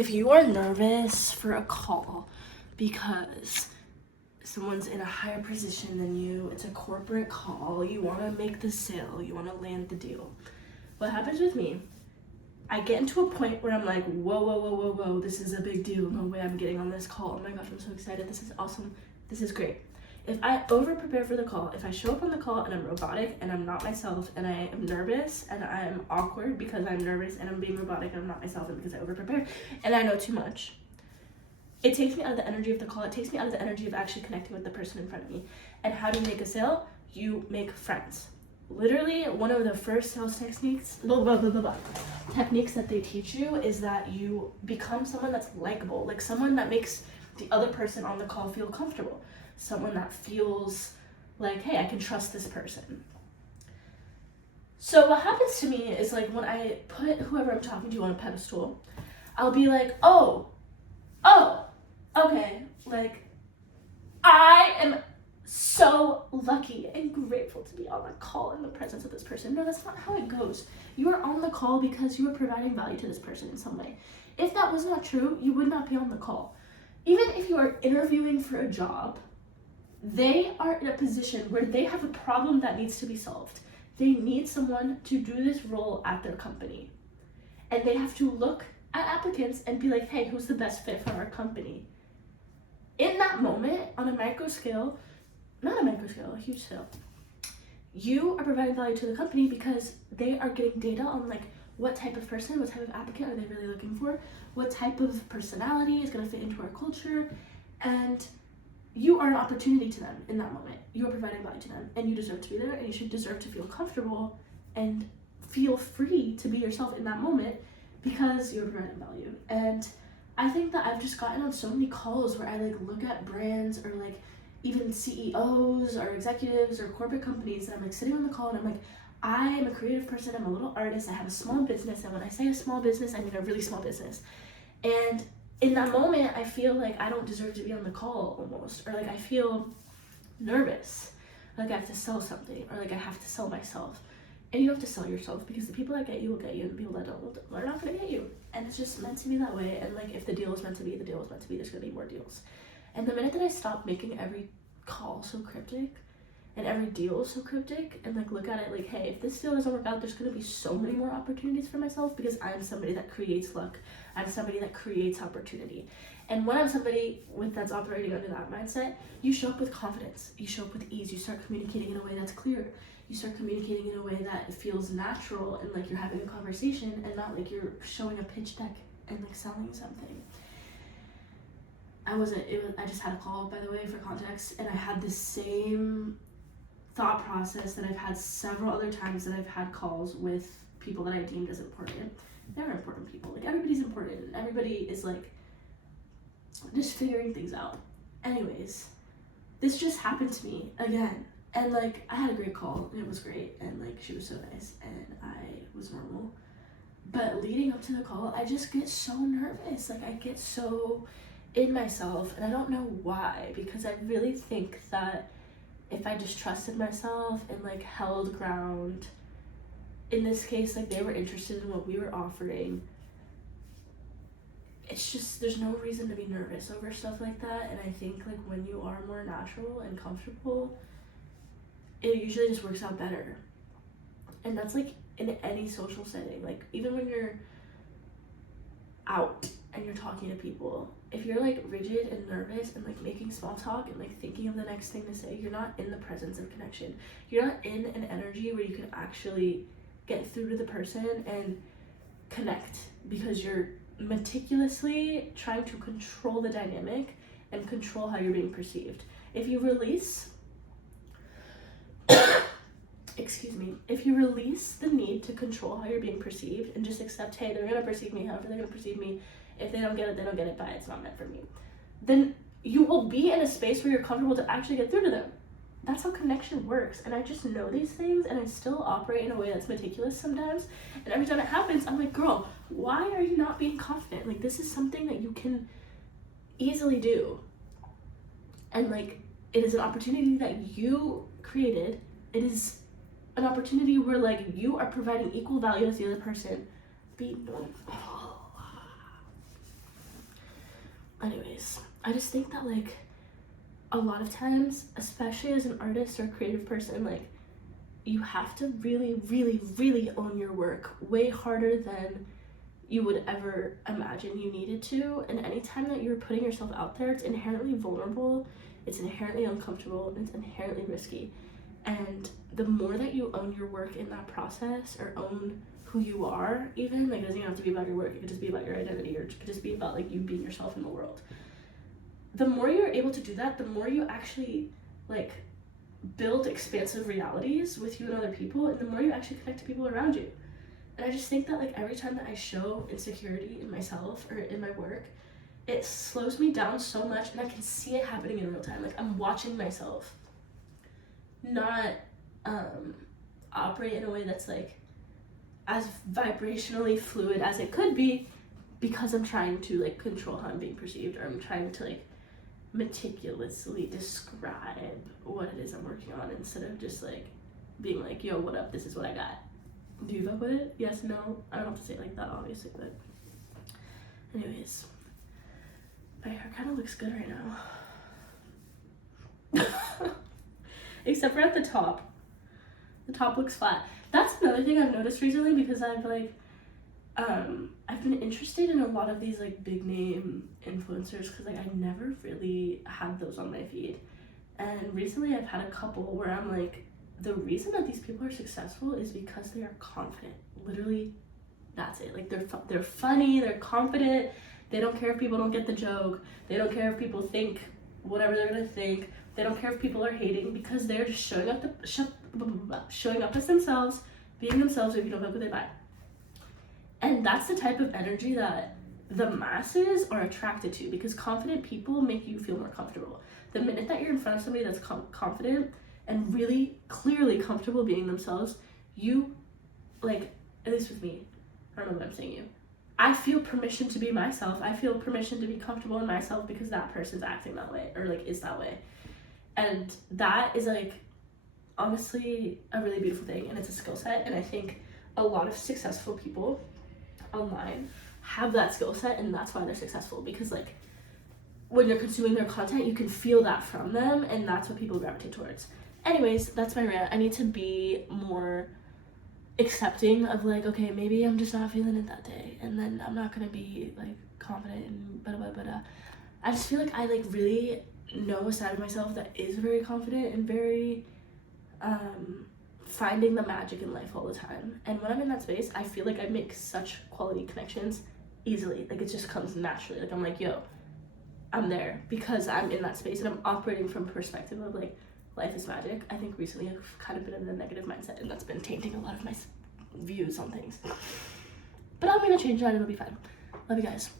If you are nervous for a call because someone's in a higher position than you, it's a corporate call, you want to make the sale, you want to land the deal. What happens with me, I get into a point where I'm like, whoa, this is a big deal. No way I'm getting on this call. Oh my gosh, I'm so excited. This is awesome. This is great. If I over prepare for the call, if I show up on the call and I'm robotic and I'm not myself and I am nervous and I'm awkward because I'm nervous and I'm being robotic and I'm not myself and because I over prepare and I know too much, it takes me out of the energy of the call. It takes me out of the energy of actually connecting with the person in front of me. And how do you make a sale? You make friends. Literally, one of the first sales techniques that they teach you is that you become someone that's likable, like someone that makes the other person on the call feel comfortable, someone that feels like, hey, I can trust this person. So what happens to me is, like, when I put whoever I'm talking to on a pedestal, I'll be like, oh, okay, like, I am so lucky and grateful to be on the call in the presence of this person. No, that's not how it goes. You are on the call because you are providing value to this person in some way. If that was not true, you would not be on the call. Even if you are interviewing for a job, they are in a position where they have a problem that needs to be solved. They need someone to do this role at their company. And they have to look at applicants and be like, hey, who's the best fit for our company? In that moment, on a micro scale, not a micro scale, a huge scale, you are providing value to the company because they are getting data on, like, what type of person, what type of applicant are they really looking for, what type of personality is going to fit into our culture, and you are an opportunity to them in that moment. You are providing value to them, and you deserve to be there, and you should deserve to feel comfortable and feel free to be yourself in that moment because you're providing value. And I think that I've just gotten on so many calls where I, like, look at brands or, like, even CEOs or executives or corporate companies, and I'm, like, sitting on the call and I'm like, I am a creative person, I'm a little artist, I have a small business, and when I say a small business, I mean a really small business. And in that moment, I feel like I don't deserve to be on the call almost, or, like, I feel nervous, like I have to sell something, or, like, I have to sell myself. And you don't have to sell yourself, because the people that get you will get you, and the people that don't are not going to get you. And it's just meant to be that way. And, like, if the deal is meant to be, the deal is meant to be. There's going to be more deals. And the minute that I stop making every call so cryptic and every deal so cryptic and, like, look at it like, hey, if this deal doesn't work out, there's going to be so many more opportunities for myself, because I'm somebody that creates luck. I'm somebody that creates opportunity. And when I'm somebody that's operating under that mindset, you show up with confidence. You show up with ease. You start communicating in a way that's clear. You start communicating in a way that feels natural and like you're having a conversation and not like you're showing a pitch deck and, like, selling something. I just had a call, by the way, for context, and I had the same thought process that I've had several other times that I've had calls with people that I deemed as important. They're important people. Like, everybody's important, and everybody is, like, just figuring things out. Anyways, this just happened to me again. And, like, I had a great call, and it was great, and, like, she was so nice, and I was normal. But leading up to the call, I just get so nervous. Like, I get so in myself, and I don't know why, because I really think that if I just trusted myself and, like, held ground, in this case, like, they were interested in what we were offering, it's just, there's no reason to be nervous over stuff like that. And I think, like, when you are more natural and comfortable, it usually just works out better. And that's, like, in any social setting. Like, even when you're out and you're talking to people, if you're, like, rigid and nervous and, like, making small talk and, like, thinking of the next thing to say, you're not in the presence of connection. You're not in an energy where you can actually get through to the person and connect, because you're meticulously trying to control the dynamic and control how you're being perceived. If you release if you release the need to control how you're being perceived and just accept, hey, they're gonna perceive me however they're gonna perceive me. If they don't get it, they don't get it, but it's not meant for me. Then you will be in a space where you're comfortable to actually get through to them. That's how connection works. And I just know these things, and I still operate in a way that's meticulous sometimes. And every time it happens, I'm like, girl, why are you not being confident? Like, this is something that you can easily do. And, like, it is an opportunity that you created. It is an opportunity where, like, you are providing equal value as the other person. Be normal. anyways, I just think that like a lot of times, especially as an artist or a creative person, like you have to really, really, really own your work way harder than you would ever imagine you needed to. And anytime that you're putting yourself out there, it's inherently vulnerable, it's inherently uncomfortable, and it's inherently risky. And the more that you own your work in that process, or own who you are, even, like, it doesn't even have to be about your work, it could just be about your identity, or it could just be about like you being yourself in the world. The more you're able to do that, the more you actually like build expansive realities with you and other people, and the more you actually connect to people around you. And I just think that like every time that I show insecurity in myself or in my work, it slows me down so much, and I can see it happening in real time. Like I'm watching myself not operate in a way that's like as vibrationally fluid as it could be, because I'm trying to like control how I'm being perceived, or I'm trying to like meticulously describe what it is I'm working on, instead of just like being like, yo, what up, this is what I got. Do you fuck with it? Yes, no? I don't have to say it like that, obviously, but anyways, my hair kind of looks good right now. Except for at the top. The top looks flat. That's another thing I've noticed recently, because I've like I've been interested in a lot of these like big name influencers, because like I never really had those on my feed, and recently I've had a couple where I'm like, the reason that these people are successful is because they are confident. Literally, that's it. Like they're funny, they're confident, they don't care if people don't get the joke, they don't care if people think whatever they're gonna think, they don't care if people are hating, because they're just showing up as themselves, being themselves. If you don't fuck with it, bye. And that's the type of energy that the masses are attracted to, because confident people make you feel more comfortable. The minute that you're in front of somebody that's confident and really clearly comfortable being themselves, you, like, at least with me, I don't know what I'm saying, I feel permission to be myself. I feel permission to be comfortable in myself because that person's acting that way, or like is that way. And that is like honestly a really beautiful thing, and it's a skill set. And I think a lot of successful people online have that skill set, and that's why they're successful, because like when you're consuming their content, you can feel that from them, and that's what people gravitate towards. Anyways, that's my rant. I need to be more accepting of like, okay, maybe I'm just not feeling it that day, and then I'm not gonna be like confident and blah. I just feel like I like really know a side of myself that is very confident and very finding the magic in life all the time. And when I'm in that space, I feel like I make such quality connections easily. Like it just comes naturally. Like I'm like, yo, I'm there because I'm in that space and I'm operating from a perspective of like life is magic. I think recently I've kind of been in a negative mindset, and that's been tainting a lot of my views on things. But I'm gonna change that, it'll be fine. Love you guys.